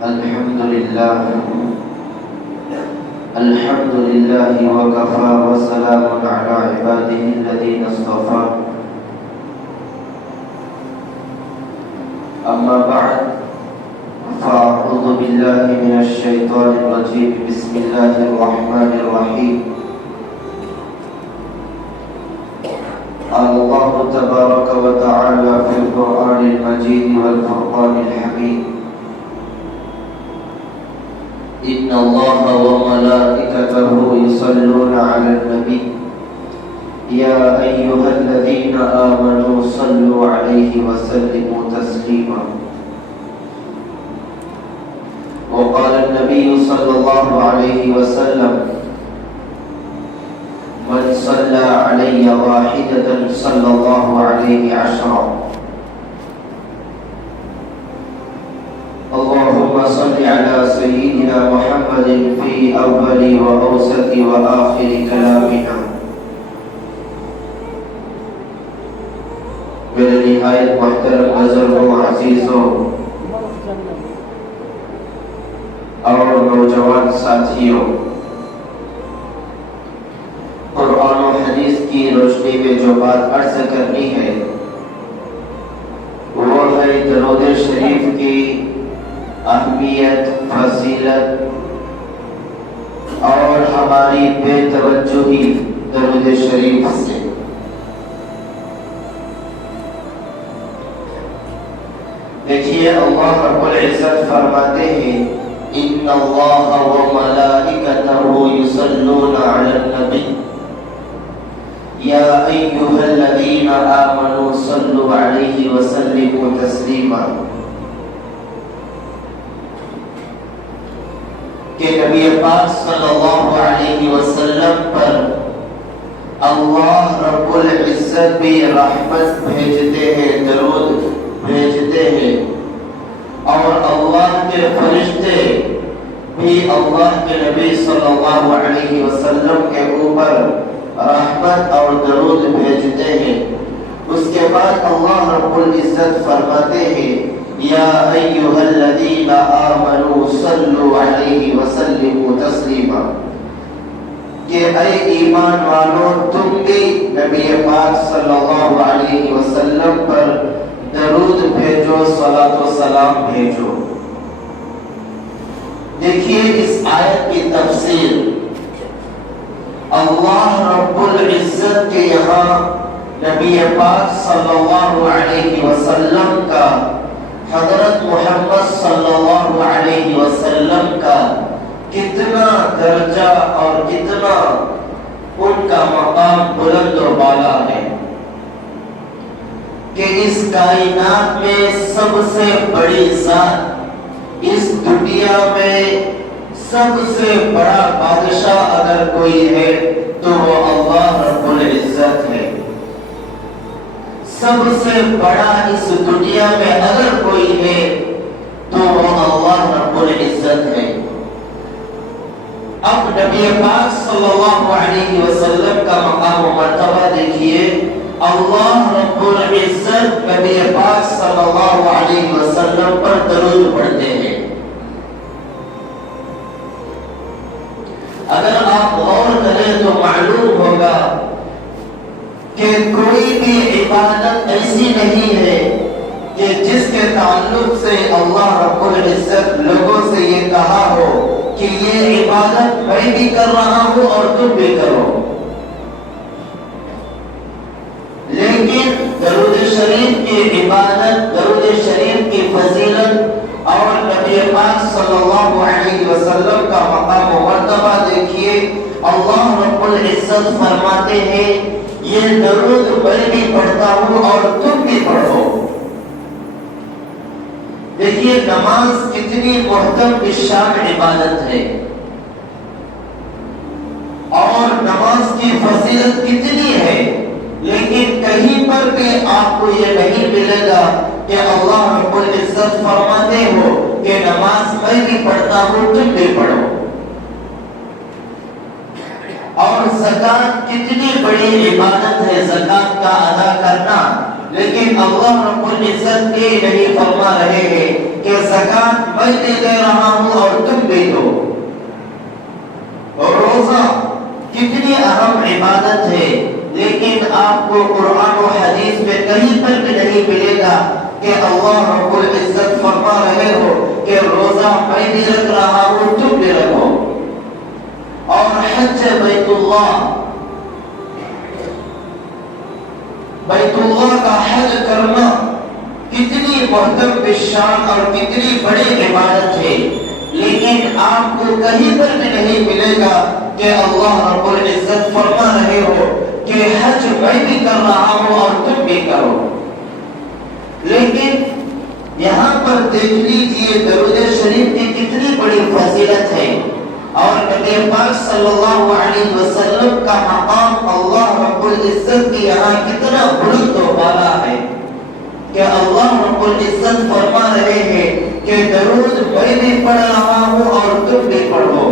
الحمد لله وكفى وسلام على عباده الذين اصطفى أما بعد فأعوذ بالله من الشيطان الرجيم بسم الله الرحمن الرحيم قال الله تبارك وتعالى في القرآن المجيد والفرقان الحميد إن الله وملائكته يصلون على النبي يا أيها الذين آمنوا صلوا عليه وسلموا تسليما وقال النبي صلى الله عليه وسلم من صلى علي واحدة صلى الله عليه عشرا اللهم صل على سيدنا محمد في أول وأوسط وآخر كلامنا میرے نہایت محترم بزرگوں عزیزوں اور نوجوان ساتھیوں، قرآن و حدیث کی روشنی میں جو بات عرض کرنی ہے وہ ہے درود شریف کی اہمیت، فضیلت اور ہماری بے توجہی درود شریف سے۔ دیکھیے اللہ رب العزت فرماتے ہیں ان اللہ وملائکتہ یصلون علی النبی یا ایھا الذین آمنوا صلوا علیہ وسلموا تسلیما، کہ نبی پاک صلی اللہ علیہ وسلم پر اللہ رب العزت بھی رحمت بھیجتے ہیں، درود بھیجتے ہیں، اور اللہ کے فرشتے بھی اللہ کے نبی صلی اللہ علیہ وسلم کے اوپر رحمت اور درود بھیجتے ہیں۔ اس کے بعد اللہ رب العزت فرماتے ہیں یا ایھا الذین آمنوا صلوا علیہ وسلموا تسلیما، کہ اے ایمان والوں تم بھی نبی پاک صلی اللہ علیہ وسلم پر درود بھیجو، صلاۃ و سلام بھیجو۔ دیکھیے اس آیت کی تفسیر، اللہ رب العزت کے یہاں نبی پاک صلی اللہ علیہ وسلم کا، حضرت محمد صلی اللہ علیہ وسلم کا کتنا درجہ اور کتنا ان کا مقام بلند و بالا ہے کہ اس کائنات میں سب سے بڑی ذات، اس دنیا میں سب سے بڑا بادشاہ اگر کوئی ہے تو وہ اللہ رب العزت ہے۔ سب سے بڑا اس دنیا میں اگر کوئی ہے تو وہ اللہ رب العزت ہے۔ اب نبی پاک صلی اللہ علیہ وسلم کا مقام و مرتبہ دیکھیے، اللہ رب العزت نبی پاک صلی اللہ علیہ وسلم پر درود پڑھتے ہیں۔ اگر آپ غور کریں تو معلوم ہوگا کہ کوئی بھی عبادت ایسی نہیں ہے کہ جس کے تعلق سے اللہ رب العزت لوگوں سے یہ کہا ہو کہ یہ عبادت میں بھی کر رہا ہوں اور تم بھی کرو، لیکن درود شریف کی عبادت، درود شریف کی فضیلت اور نبی پاک صلی اللہ علیہ وسلم کا مقام و مرتبہ دیکھیے، اللہ رب العزت فرماتے ہیں یہ درود میں بھی پڑھتا ہوں اور تم بھی پڑھو۔ دیکھیے نماز کتنی محترم الشان عبادت ہے، اور نماز کی فضیلت کتنی ہے، لیکن کہیں پر بھی آپ کو یہ نہیں ملے گا کہ اللہ رب العزت فرماتے ہو کہ نماز میں بھی پڑھتا ہوں تم بھی پڑھو۔ اور زکات کتنی بڑی عبادت ہے زکات کا ادا کرنا، لیکن اللہ رب العزت یہ نہیں فرما رہے ہیں کہ زکات میں بھی دے رہا ہوں اور تم بھی دو. روزہ کتنی اہم عبادت ہے، لیکن آپ کو قرآن و حدیث میں کہیں پر بھی نہیں ملے گا کہ اللہ رب العزت فرما رہے ہو کہ روزہ میں بھی رکھ رہا ہوں تم بھی رکھو. اور حج بیت اللہ کا حج کرنا کتنی محترم بشان اور کتنی بڑی عبادت ہے، لیکن آپ کو کہیں پر بھی نہیں ملے گا کہ اللہ رب العزت فرما رہے ہو کہ حج میں بھی کر رہا ہوں اور تم بھی کرو. لیکن یہاں پر دیکھ لیجیے درود شریف کی کتنی بڑی فضیلت ہے، اور نبی پاک صلی اللہ علیہ وسلم کا مقام اللہ رب العزت کے یہاں کتنا بلند و بالا ہے کہ اللہ رب العزت فرما رہے ہیں کہ درود میں بھی پڑھ رہا ہوں اور تم بھی پڑھو.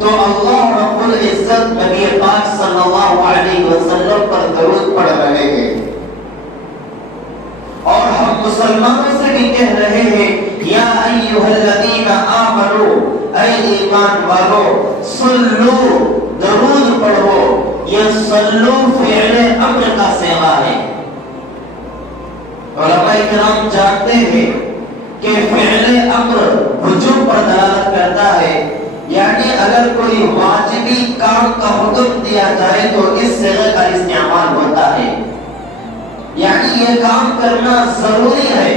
تو اللہ رب العزت نبی پاک صلی اللہ علیہ وسلم پر درود پڑھ رہے ہیں، اور ہم مسلمانوں سے بھی کہہ رہے ہیں یا ایھا الذین آمنوا، اے ایمان والو، صلو، درود پڑھو. یہ صلو فعل امر کا صیغہ ہے. علماء کرام جانتے ہیں کہ فعل امر وجوب پر دلالت کرتا ہے، یعنی اگر کوئی واجبی کام کا حکم دیا جائے تو اس صیغے کا استعمال ہوتا ہے، یعنی یہ کام کرنا ضروری ہے.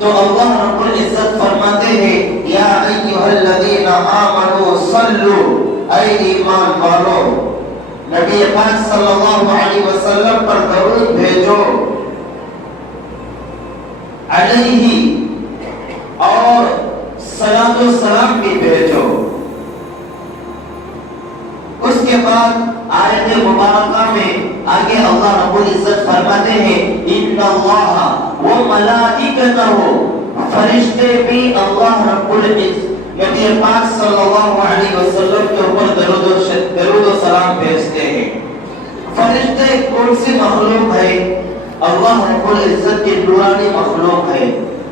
تو اللہ رب العزت فرماتے ہیں یا ایھا الذین آمنوا صلو، اے ایمان والو، نبی پاک صلی اللہ علیہ وسلم پر درود بھیجو، علیہ، اور صلاۃ و سلام بھی بھیجو. اس کے بعد آیت مبارکہ میں آگے اللہ رب العزت فرماتے ہیں ان اللہ و ملائکتہ، فرشتے بھی اللہ رب العزت نبی پاک صلی اللہ علیہ وسلم کے اوپر درود و سلام بھیجتے ہیں. فرشتے کون سی مخلوق ہے؟ اللہ رب العزت کی نورانی مخلوق ہے.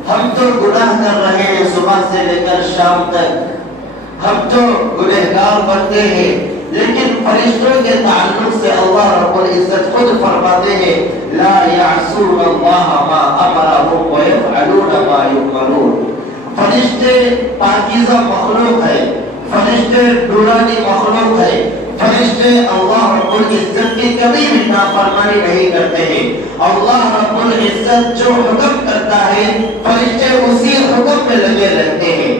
ہم تو گناہ کر رہے ہیں صبح سے لے کر شام تک، ہم تو گنہگار بنتے ہیں، لیکن فرشتوں کے تعلق سے اللہ رب العزت خود فرماتے ہیں لا یعصون اللہ ما امرهم ویفعلون ما یؤمرون. فرشتے پاکیزہ مخلوق ہے، فرشتے نورانی مخلوق ہے، فرشتے اللہ رب العزت کی کبھی بھی نافرمانی نہیں کرتے ہیں. اللہ رب العزت جو حکم کرتا ہے فرشتے اسی حکم میں لگے رہتے ہیں.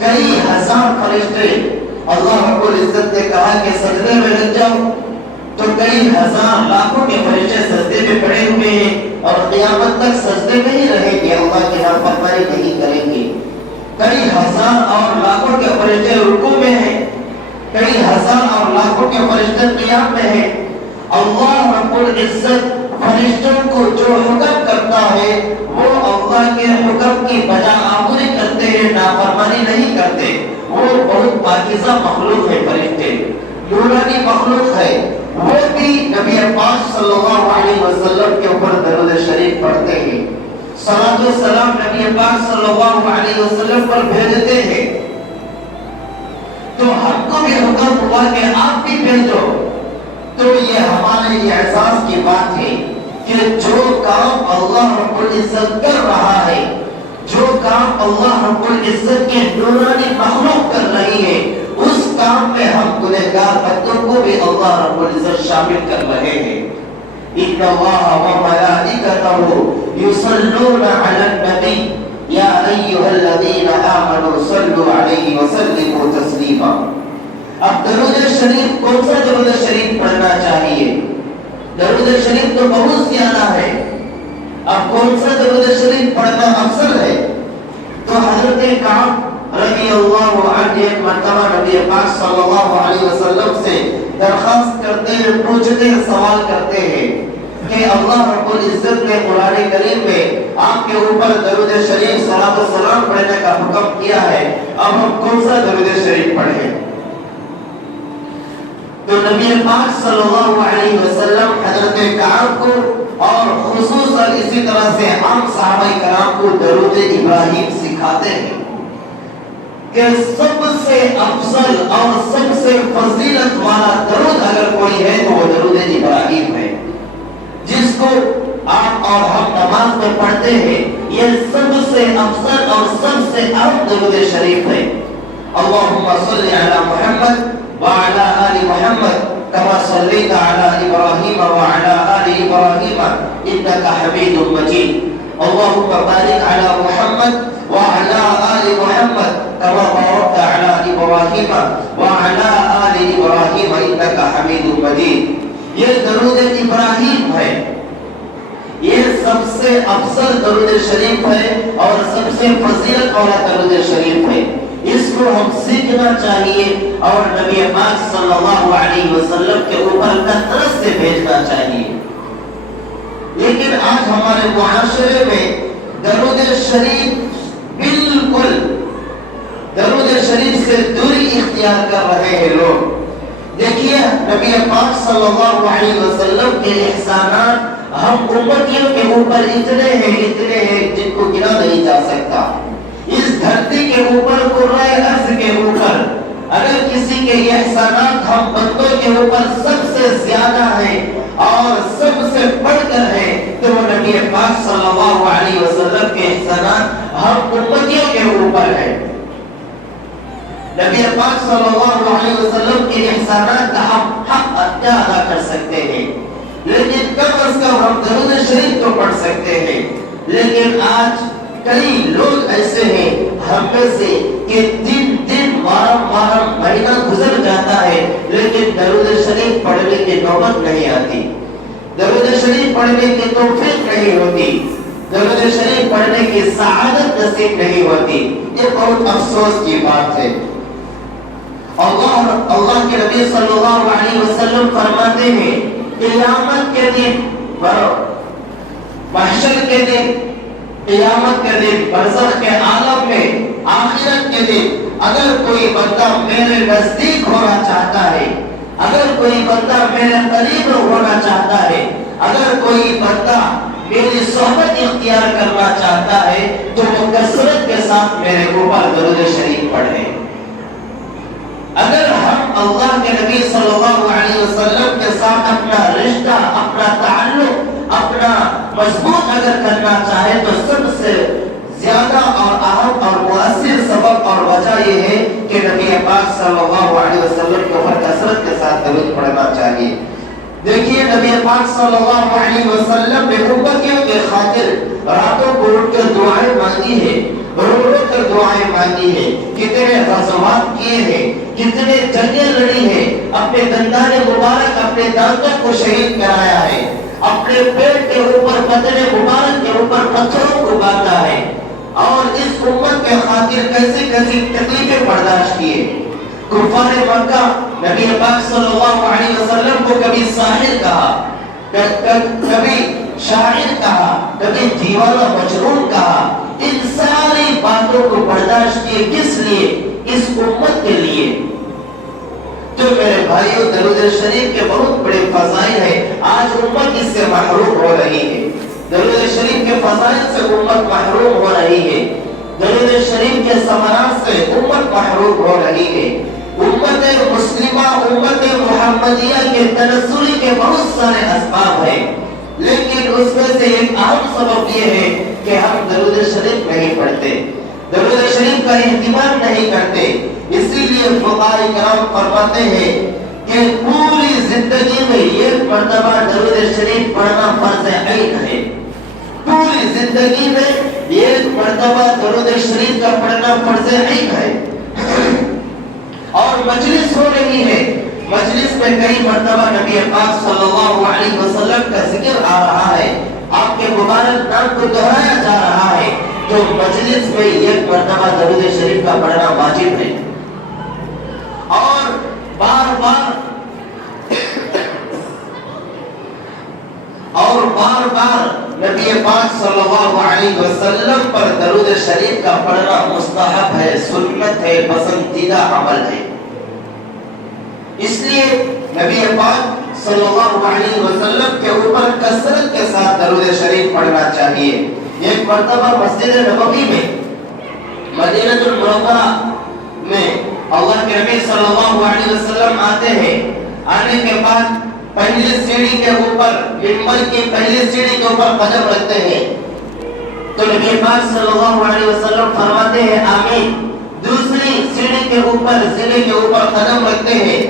کئی ہزار فرشتے اللہ رب العزت نے کہا کہ سجدے میں لگ جاؤ، تو کئی ہزار لاکھوں کے فرشتے سجدے میں پڑے ہوئے ہیں اور قیامت تک سجدے میں ہی رہیں گے، اللہ کی نافرمانی نہیں کریں گے. کئی ہزار اور لاکھوں کے فرشتے رکوع میں ہیں، کئی ہزار اور لاکھوں کے فرشتے قیام میں ہیں. اللہ رب العزت فرشتوں کو جو حکم کرتا ہے وہ اللہ کے حکم کی بجا آوری کرتے ہیں، نافرمانی نہیں کرتے. وہ بہت پاکیزہ مخلوق ہے، فرشتے نورانی مخلوق ہے. وہ بھی نبی پاک صلی اللہ علیہ وسلم کے اوپر درود شریف پڑھتے ہیں، صلاۃ و سلام نبی پاک صلی اللہ علیہ وسلم پر بھیجتے ہیں. تو ہم کو بھی حکم ہوا کہ آپ بھی بھیجو. تو یہ ہمارے اعزاز کی بات ہے کہ جو کام اللہ رب العزت کر رہا ہے، جو کام اللہ رب العزت کے نورانی مخلوق کر رہی ہے، اس کام میں ہم گنہگار بندوں کو بھی اللہ رب العزت شامل کر رہے ہیں. ان اللہ و ملائکتہ یصلون علی النبی یا ایھا الذین آمنوا صلوا علیہ وسلموا تسلیما. اب درود شریف کون سا درود شریف پڑھنا چاہیے؟ درود شریف تو بہت زیادہ ہے، اب کون سا درود شریف پڑھنا افضل ہے؟ تو حضرت کعب رضی اللہ عنہ ایک مرتبہ نبی پاک صلی اللہ علیہ وسلم سے درخواست کرتے ہیں، پوچھتے ہیں، سوال کرتے ہیں کہ اللہ رب العزت نے قرآن کریم میں آپ کے اوپر درود شریف صلاۃ و سلام پڑھنے کا حکم کیا ہے، اب ہم کون سا درود شریف پڑھیں؟ تو نبی پاک صلی اللہ علیہ وسلم حضرت کعب کو اور خصوصاً اسی طرح سے عام صحابہ کرام کو درود ابراہیم سکھاتے ہیں کہ سب سے افضل اور سب سے فضیلت والا درود اگر کوئی ہے تو وہ درود ابراہیم ہے، جس کو آپ اور ہم نماز میں پڑھتے ہیں۔ یہ سب سے افضل اور سب سے اہم درود شریف ہے۔ اللہم صلی علی محمد وعلی آل محمد كما صليت على إبراهيم وعلى آل إبراهيم إنك حميد مجيد اللهم بارك على محمد وعلى آل محمد كما باركت على إبراهيم وعلى آل إبراهيم إنك حميد مجيد۔ یہ درود ابراہیم ہے، یہ سب سے افضل درود شریف ہے اور سب سے فضیلت والا درود شریف ہے۔ اس کو ہم سیکھنا چاہیے اور نبی پاک صلی اللہ علیہ وسلم کے اوپر کثرت سے بھیجنا چاہیے۔ لیکن آج ہمارے معاشرے میں درود شریف بالکل درود شریف سے دوری اختیار کر رہے ہیں لوگ۔ دیکھیے نبی پاک صلی اللہ علیہ وسلم کے احسانات ہم امتیوں کے اوپر اتنے ہیں جن کو گنا نہیں جا سکتا۔ اس دھرتی کے اوپر قرائے ارض کے اوپر اگر کسی کے یہ احسانات ہم بندوں کے اوپر سب سے زیادہ ہیں اور سب سے بڑھ کر ہیں تو وہ نبی پاک صلی اللہ علیہ وسلم کے احسانات ہم امتیوں کے اوپر ہیں۔ نبی پاک صلی اللہ علیہ وسلم کے احسانات کا ہم حق ادا کر سکتے ہیں، لیکن کم از کم ہم درود شریف تو پڑھ سکتے ہیں۔ لیکن آج کئی لوگ ایسے ہیں ہم میں سے کہ دن بارہ مہینہ گزر جاتا ہے لیکن درود شریف پڑھنے کی نوبت نہیں آتی، درود شریف پڑھنے کی توفیق نہیں ہوتی، درود شریف پڑھنے کی سعادت نصیب نہیں ہوتی۔ یہ بہت افسوس کی بات ہے۔ اللہ کے نبی صلی اللہ علیہ وسلم فرماتے ہیں قیامت کے دن، محشر کے دن، قیامت کے دن، برزخ کے عالم میں، آخرت کے دن اگر کوئی بندہ میرے نزدیک ہونا چاہتا ہے، اگر کوئی بندہ میرے قریب ہونا چاہتا ہے، اگر کوئی بندہ میری صحبت اختیار کرنا چاہتا ہے تو وہ کثرت کے ساتھ میرے اوپر درود شریف پڑھے۔ اگر ہم اللہ کے نبی صلی اللہ علیہ وسلم کے ساتھ اپنا رشتہ، اپنا تعلق، اپنا مضبوط اگر کرنا چاہے تو سب سے زیادہ اور اہم اور مؤثر سبب اور وجہ یہ ہے کہ نبی پاک صلی اللہ علیہ وسلم کے اوپر کثرت کے ساتھ درود پڑھنا چاہیے۔ دیکھیے نبی پاک صلی اللہ علیہ وسلم نے امتیوں کے خاطر راتوں کو اٹھ کر دعائیں مانگی ہے، رو کر دعائیں مانگی ہے، کتنے غزوات کیے ہیں، کتنے جنگیں لڑی ہیں، اپنے دندان مبارک، اپنے دانتوں کو شہید کرایا ہے، اپنے پیٹ کے اوپر، بدن مبارک کے اوپر پتھروں کو باندھا ہے، اور اس امت کے خاطر کیسی کیسی تکلیفیں برداشت کیے۔ کفار مکہ نبی پاک صلی اللہ علیہ وسلم کو کبھی ساحر کہا، کبھی شاعر کہا، کبھی دیوانہ مجنون کہا۔ ان ساری باتوں کو برداشت کیے، کس لیے؟ اس امت کے لیے۔ تو میرے بھائیوں، درود شریف کے بہت بڑے فضائل ہیں، آج امت اس سے محروم ہو رہی ہے۔ درود شریف کے فضائل سے امت محروم ہو رہی ہے، درود شریف کے ثمرات سے امت محروم ہو رہی ہے۔ امت مسلمہ، امت محمدیہ کے تنزلی کے بہت سارے اسباب ہیں، لیکن اس میں سے ایک اہم سبب یہ ہے کہ ہم درود شریف نہیں پڑھتے، درود شریف کا اہتمام نہیں کرتے۔ اسی لیے فقہاء کرام فرماتے ہیں کہ پوری زندگی میں ایک مرتبہ درود شریف پڑھنا فرض عین ہے، پوری زندگی میں ایک مرتبہ درود شریف کا پڑھنا فرض عین ہے۔ اور مجلس ہو رہی ہے، مجلس میں کئی مرتبہ نبی پاک صلی اللہ علیہ وسلم کا ذکر آ رہا ہے، آپ کے مبارک نام کو دہرایا جا رہا ہے، تو مجلس میں ایک مرتبہ درود شریف کا پڑھنا واجب ہے۔ اور بار بار نبی پاک صلی اللہ علیہ وسلم پر درود شریف کا پڑھنا مستحب ہے، سنت ہے، پسندیدہ عمل ہے۔ اس لیے نبی پاک صلی اللہ علیہ وسلم کے اوپر کثرت کے ساتھ درود شریف پڑھنا چاہیے۔ ایک مرتبہ مسجد نبوی میں مدینہ المنورہ میں اللہ کے نبی صلی اللہ علیہ وسلم آتے ہیں، آنے کے بعد پہلی سیڑھی کے اوپر، منبر کی پہلی سیڑھی کے اوپر قدم رکھتے ہیں تو نبی پاک صلی اللہ علیہ وسلم فرماتے ہیں آمین۔ دوسری سیڑھی کے اوپر، سیڑھی کے اوپر قدم رکھتے ہیں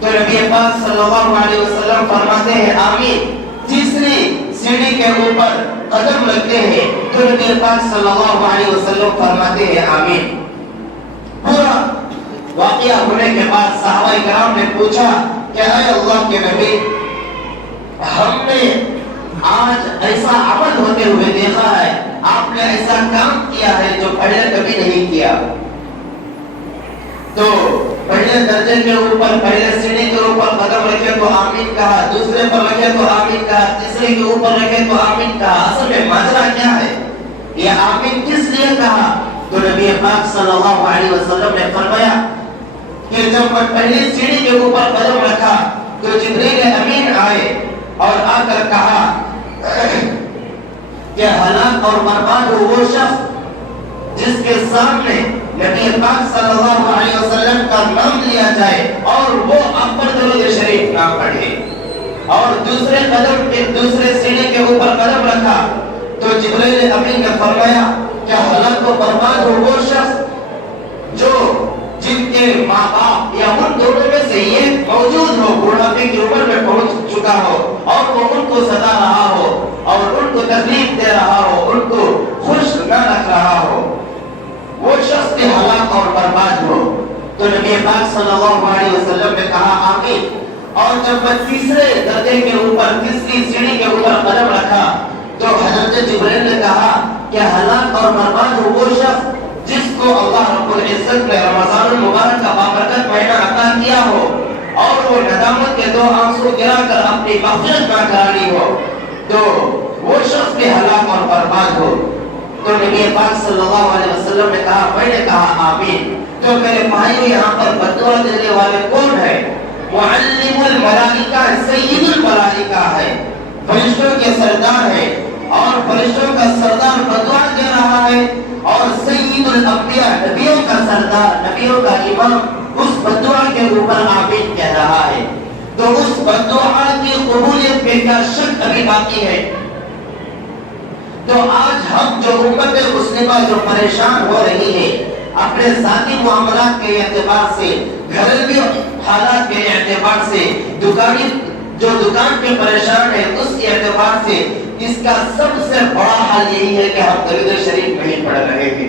تو نبی پاک صلی اللہ علیہ وسلم فرماتے ہیں آمین۔ تیسری سیڑھی کے اوپر قدم رکھتے ہیں تو نبی پاک صلی اللہ علیہ وسلم فرماتے ہیں آمین۔ پورا واقعہ ہونے کے بعد صحابہ کرام نے پوچھا کہ اے اللہ کے نبی، ہم نے آج ایسا عمل ہوتے ہوئے دیکھا ہے، آپ نے ایسا کام کیا ہے جو پہلے کبھی نہیں کیا۔ تو پہلے درجے کے اوپر، پہلے سیڑھی کے اوپر قدم رکھے تو آمین کہا، دوسرے پر رکھے تو آمین کہا، تیسرے کے اوپر رکھے تو آمین کہا۔ اصل میں ماجرا کیا ہے؟ یہ آمین کس لیے کہا؟ تو نبی پاک صلی اللہ علیہ وسلم نے فرمایا کہ جب میں پہلی سیڑھی کے اوپر قدم رکھا تو جبریل امین آئے اور آ کر کہا کہ ہلاک اور برباد ہو وہ شخص جس کے سامنے نبی پاک صلی اللہ علیہ وسلم کا نام لیا جائے اور وہ آپ پر درود شریف نہ پڑھے۔ اور دوسرے قدم کے دوسرے سیڑھی کے اوپر قدم رکھا تو جبریل امین نے فرمایا کہ ہلاک و برباد ہو وہ شخص جو جن کے ماں باپ یا ان دونوں میں سے یہ موجود ہو، بڑھاپے کی عمر میں پہنچ چکا ہو اور وہ ان کو ستا رہا ہو اور ان کو تکلیف دے رہا ہو، ان کو خوش نہ رکھ رہا ہو، وہ شخص کے ہلاک اور برباد ہو۔ تو نبی پاک صلی اللہ علیہ وسلم نے کہا آمین۔ اور جب میں تیسرے درجے کے اوپر، تیسری سیڑھی کے اوپر قدم رکھا تو حضرت جبرائیل نے کہا کہ ہلاک اور برباد ہو وہ شخص جس کو اللہ رب العزت نے رمضان المبارک کا بابرکت مہینہ عطا کیا ہو اور وہ ندامت کے دو آنسو گرا کر اپنی مغفرت نہ کرا لی ہو، تو وہ شخص بھی ہلاک اور برباد ہو۔ تو نبی پاک صلی اللہ علیہ وسلم نے کہا، میں نے کہا آمین۔ تو میرے بھائیو، یہاں پر بددعا دینے والے کون ہے؟ معلم الملائکہ، سید الملائکہ ہے، فرشتوں کے سردار ہے، اور فرشتوں کا سردار بددعا دے رہا ہے، اور سید الانبیاء، نبیوں کا سردار، نبیوں کا امام اس بددعا کے اوپر آمین کہہ رہا ہے۔ تو اس بددعا کی قبولیت میں کیا شک ابھی باقی ہے؟ تو آج ہم جو امت مسلمہ جو پریشان ہو رہی ہے اپنے ذاتی معاملات کے اعتبار سے، گھریلو حالات کے اعتبار سے، دکان پہ پریشان ہے اس اعتبار سے، اس کا سب سے بڑا حال یہی ہے کہ ہم درود شریف نہیں پڑھ رہے ہیں۔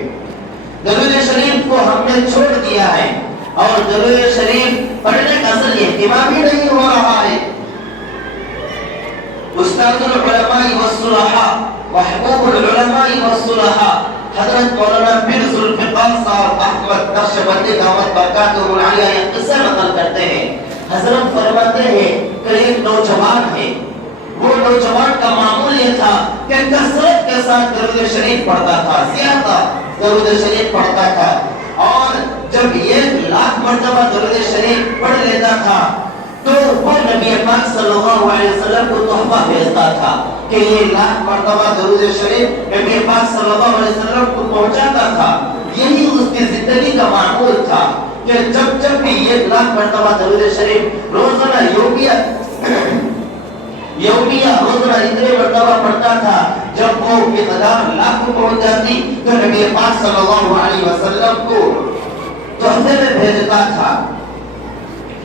درود شریف کو ہم نے چھوڑ دیا ہے اور درود شریف پڑھنے کا اصل اہتمام ہی نہیں ہو رہا ہے۔ استاد العلماء والصلحاء، محبوب العلماء والصلحاء حضرت مولانا پیر ذوالفقار صاحب احمد نقشبندی دعوت برکاتہ العالیہ یہ قصہ نقل کرتے ہیں۔ حضرت فرماتے ہیں کہ ایک نوجوان ہے، وہ نوجوان کا معمول یہ تھا کہ کثرت کے ساتھ درود شریف پڑھتا تھا، زیادہ درود شریف پڑھتا تھا، اور جب 1,00,000 مرتبہ درود شریف پڑھ لیتا تھا تو وہ نبی پاک صلی اللہ علیہ وسلم کو تحفہ بھیجتا تھا کہ یہ 1,00,000 مرتبہ درود شریف نبی پاک صلی اللہ علیہ وسلم کو پہنچاتا تھا۔ یہی اس کی زندگی کا معمول تھا کہ جب بھی 1,00,000 مرتبہ درود شریف روزانہ یومیہ روزانہ اتنے مرتبہ پڑھتا تھا، جب وہ مقدار 1,00,000 کو پہنچ جاتی تو نبی پاک صلی اللہ علیہ وسلم کو تحفے میں بھیجتا تھا۔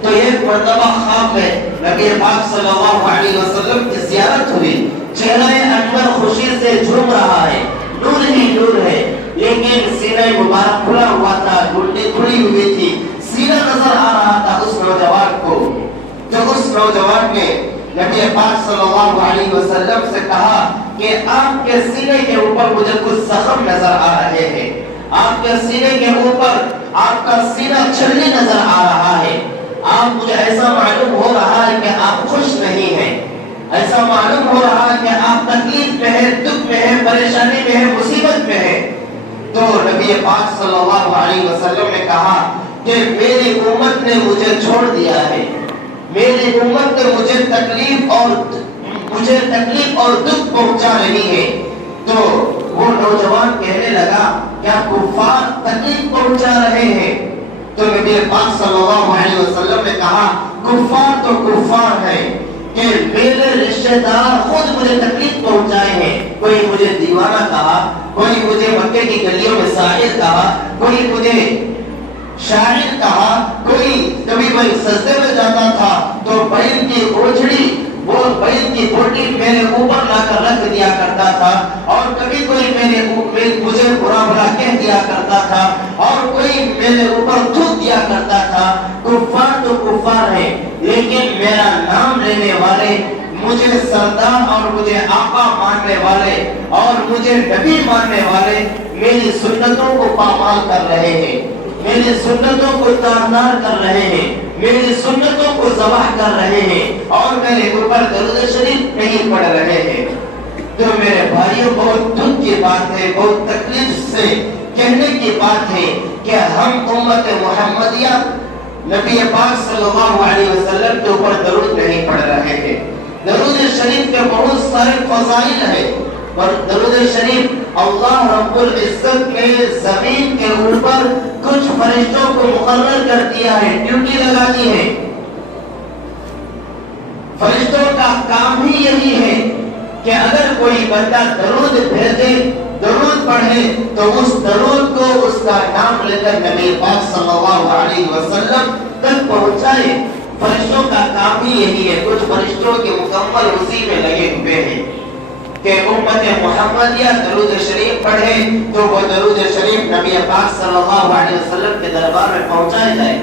تو ایک مرتبہ خواب میں نبی پاک صلی اللہ علیہ وسلم کی زیارت ہوئی، چہرہ انور خوشی سے جھوم رہا ہے، نور ہی نور ہے، لیکن سینہ مبارک کھلا ہوا تھا، گھٹنیں کھلی ہوئی تھی، سینہ نظر آ رہا تھا اس نوجوان کو۔ جب اس نوجوان نے نبی پاک صلی اللہ علیہ وسلم سے کہا کہ آپ کے سینے کے اوپر مجھے کچھ زخم نظر آ رہے ہیں، آپ کے سینے کے اوپر آپ کا سینہ چھلنی نظر آ رہا ہے، آپ مجھے ایسا معلوم ہو رہا ہے کہ آپ خوش نہیں ہیں، ایسا معلوم ہو رہا ہے کہ آپ تکلیف میں ہیں، دکھ میں ہیں، پریشانی میں ہیں، مصیبت میں ہیں۔ تو نبی پاک صلی اللہ علیہ وسلم نے کہا کہ میری امت نے مجھے چھوڑ دیا ہے، میری امت مجھے تکلیف اور دکھ پہنچا رہی ہے۔ تو وہ نوجوان کہنے لگا کیا کفار تکلیف پہنچا رہے ہیں؟ تو نبی پاک صلی اللہ علیہ وسلم نے کہا کفار تو کفار ہے کہ میرے رشتہ دار خود مجھے تکلیف پہنچائے ہیں۔ کوئی مجھے دیوانہ کہا، کوئی مجھے مکے کی گلیوں میں ساحر کہا، کوئی مجھے شاعر کہا، کوئی کبھی میں سجدے میں جاتا تھا تو بیل کی اوجھڑی، وہ بیل کی بوٹی میرے اوپر لا کر رکھ دیا کرتا تھا، اور کبھی کوئی مجھے برا بھلا کہہ دیا کرتا تھا، اور کوئی میرے اوپر تھوک دیا کرتا تھا۔ کفار تو کفار ہے، لیکن میرا نام لینے والے، مجھے سردار اور مجھے آقا ماننے والے اور مجھے نبی ماننے والے میری سنتوں کو پامال کر رہے ہیں، میری سنتوں کو تاردار کر رہے ہیں، میری سنتوں کو ذبح کر رہے ہیں، اور میرے اوپر درود شریف نہیں پڑھ رہے ہیں۔ تو میرے بھائیوں، بہت دکھ کی بات ہے، بہت تکلیف سے کہنے کی بات ہے کہ ہم امت محمدیہ نبی پاک صلی اللہ علیہ وسلم کے اوپر درود نہیں پڑھ رہے ہیں۔ درود شریف کے بہت سارے فضائل ہیں، اور درود شریف اللہ رب العزت نے زمین کے اوپر کچھ فرشتوں کو مقرر کر دیا ہے، ڈیوٹی لگا دی ہے۔ فرشتوں کا کام ہی یہی ہے کہ اگر کوئی بندہ درود بھیجے، درود پڑھے، تو اس درود کو اس کا نام لے کر نبی پاک صلی اللہ علیہ وسلم تک پہنچائے۔ فرشتوں کا کام ہی یہی ہے۔ کچھ فرشتوں کے مکمل اسی میں لگے ہوئے ہیں کہ امت محمدیہ درود شریف پڑھے تو وہ درود شریف نبی پاک صلی اللہ علیہ وسلم کے دربار میں پہنچائے جائے۔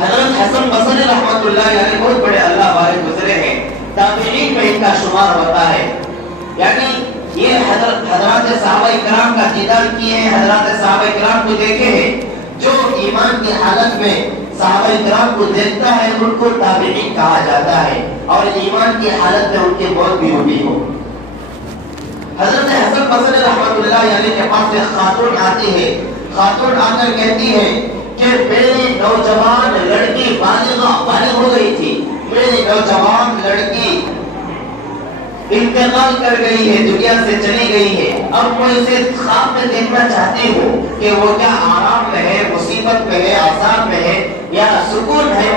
حضرت حسن بصری رحمۃ اللہ علیہ بہت بڑے اللہ والے گزرے ہیں، تابعین میں ان کا شمار ہوتا ہے، یعنی یہ حضرات صحابہ کرام کا دیدار کیے ہیں، حضرات صحابہ کرام کو دیکھے ہیں۔ جو ایمان کی حالت میں صحابہ کرام کو دیکھتا ہے ان کو تابعین کہا جاتا ہے، اور ایمان کی حالت میں ان کی موت بھی ہوئی ہو۔ حضرت حسن بصری رحمۃ اللہ علیہ کے پاس ایک خاتون آتی ہے، خاتون آ کر کہتی ہے کہ میری نوجوان لڑکی بالغ ہو گئی تھی، میری نوجوان لڑکی انتقال کر گئی ہے، دنیا سے چلی گئی ہے، اب میں اسے خواب میں دیکھنا چاہتی ہوں کہ وہ کیا آرام میں ہے، مصیبت میں ہے، عذاب میں ہے یا سکون ہے،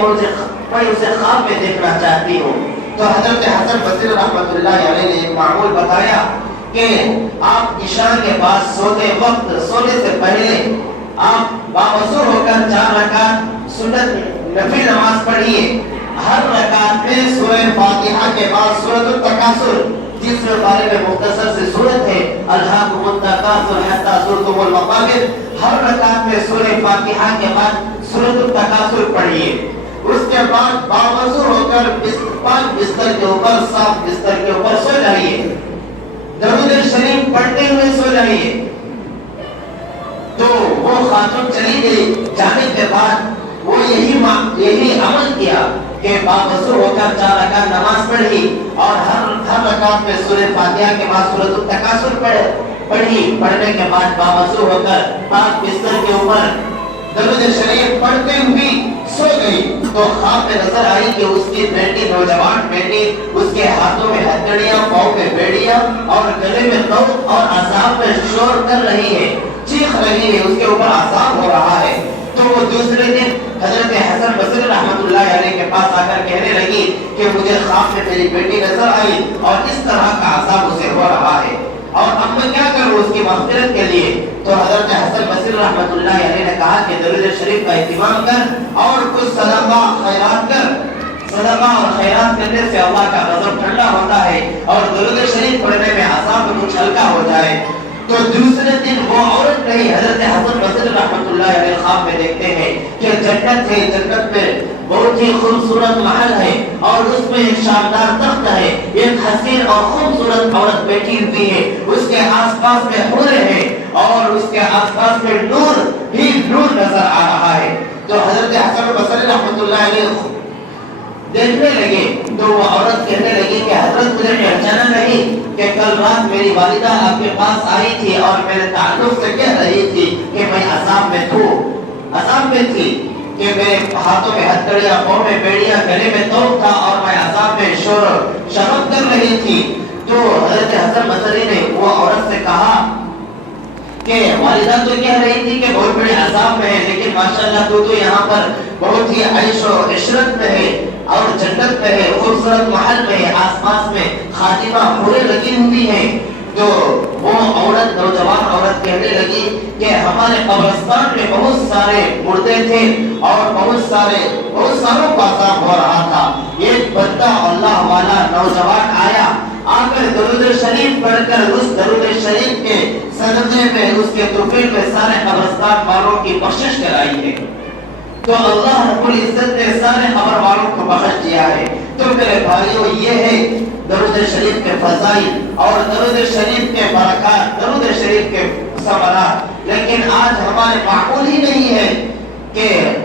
میں اسے خواب میں دیکھنا چاہتی ہوں۔ تو حضرت حسن بصری رحمۃ اللہ علیہ نے ایک معمول بتایا کہ آپ عشاء کے بعد سوتے وقت، سونے سے پہلے آپ باوضو ہو کر 4 رکعت سنت نفل نماز پڑھیے، ہر رکعت میں سورہ فاتحہ کے بعد سورۃ التکاثر، جس میں بارے میں مختصر سی سورت ہے، الہاکم التکاثر حتی زرتم المقابر، ہر رکعت میں سورہ فاتحہ کے بعد سورۃ التکاثر پڑھیے۔ اس کے بعد باوضو ہو کر پاک بستر کے اوپر، صاف بستر کے اوپر سو جائیے، درود شریف پڑھتے ہوئے سو جائیے۔ تو وہ خاتون چلی گئی، جانے کے بعد وہ یہی عمل کیا کہ باوضو ہو کر 4 رکعت نماز پڑھی، اور ہر رکعت میں سورہ فاتحہ کے بعد سورۃ التکاثر پڑھی، پڑھنے کے بعد باوضو ہو کر پاک بستر کے اوپر درود شریف پڑھتے ہوئے سو گئی۔ تو خواب میں نظر آئی کہ اس کی بیٹی، نوجوان بیٹی، اس کے ہاتھوں میں ہتھیلیاں، پاؤں میں بیڑیاں اور گلے میں طوق اور عذاب میں شور کر رہی ہے، چیخ رہی ہے، اس کے اوپر عذاب ہو رہا ہے۔ تو وہ دوسرے دن حضرت حسن بصری رحمۃ اللہ علیہ کے پاس آ کر کہنے لگی کہ مجھے خواب میں میری بیٹی نظر آئی اور اس طرح کا عذاب اسے ہو رہا ہے، اور اب میں کیا کروں اس کی مغفرت کے لیے؟ تو حضرت حسن بصری رحمۃ اللہ علیہ نے کہا کہ درود شریف کا اہتمام کر اور کچھ صدقہ خیرات کر۔ صدقہ اور خیرات کرنے سے اللہ کا غضب ٹھنڈا ہوتا ہے، اور درود شریف پڑھنے میں عذاب کچھ ہلکا ہو جائے۔ تو دوسرے دن وہ عورت نہیں، حضرت حسن بصری رحمۃ اللہ علیہ خواب میں دیکھتے ہیں کہ جنت ہے، جنت میں بہت ہی خوبصورت محل ہے، اور اس میں ایک شاندار تخت ہے، ایک حسین اور خوبصورت عورت بیٹھی ہوئی ہے، اس کے آس پاس میں حوریں ہیں، اور اس کے آس پاس میں نور ہی نور نظر آ رہا ہے۔ تو حضرت حسن بصری رحمۃ اللہ علیہ دیکھنے لگے تو وہ عورت کہنے لگی کہ حضرت مجھے پہچانا نہیں کہ کل رات میری والدہ آپ کے پاس آئی تھی اور میرے تعلق سے کہہ رہی تھی کہ میں عذاب میں تھی۔ کہ میرے ہاتھوں میں ہتھکڑیاں، پاؤں میں بیڑیاں، گلے میں توق تھا اور میں عذاب میں شور شرم کر رہی تھی، تو حضرت حسن بصری نے وہ عورت سے کہا کہ والدہ تو کہہ رہی تھی کہ بہت بڑے عذاب میں ہے، لیکن ماشاءاللہ تو یہاں پر بہت ہی عیش و عشرت میں ہے اور جنت میں ہے، خوبصورت محل میں ہے، آس پاس میں خاتمہ پورے لگی ہوئی ہیں۔ تو وہ عورت، نوجوان عورت کہنے لگی کہ ہمارے قبرستان میں بہت سارے مردے تھے اور بہت ساروں کو عذاب ہو رہا تھا۔ ایک بندہ اللہ والا نوجوان آیا، آ کر درود شریف پڑھ کر اس درود شریف کے صدقے میں، اس کے تحفے میں سارے قبرستان والوں کی بخشش کرائی ہے۔ تو اللہ رب العزت نے سارے قبر والوں کو بخش دیا ہے۔ تو میرے بھائیوں، یہ ہے درود شریف کے فضائل اور درود شریف کے برکات، درود شریف کے ثمرات۔ لیکن آج ہمارے معقول ہی نہیں ہے کہ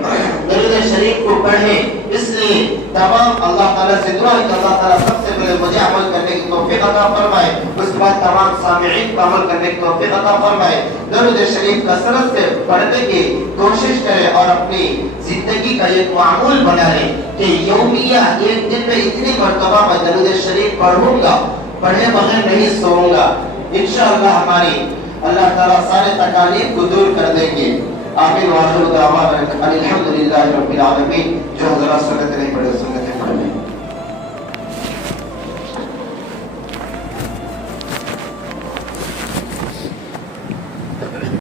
درود شریف کو پڑھیں، اس لیے تمام اللہ تعالیٰ سے دعا ہے کہ اللہ تعالیٰ سب سے پہلے مجھے عمل کرنے کی توفیق عطا فرمائے، اس کے بعد تمام سامعین کو عمل کرنے کی توفیق عطا فرمائے۔ درود شریف کثرت سے پڑھنے کی کوشش کریں اور اپنی زندگی کا ایک معمول بنا لیں کہ یومیہ ایک دن میں اتنی مرتبہ میں درود شریف پڑھوں گا، پڑھے بغیر نہیں سوؤں گا۔ انشاءاللہ ہماری اللہ تعالیٰ سارے تکالیف کو دور کر دیں گے۔ آمین وآخر دعوانا الحمدللہ رب العالمین۔ جو حضرات سنت نہیں پڑھے سنت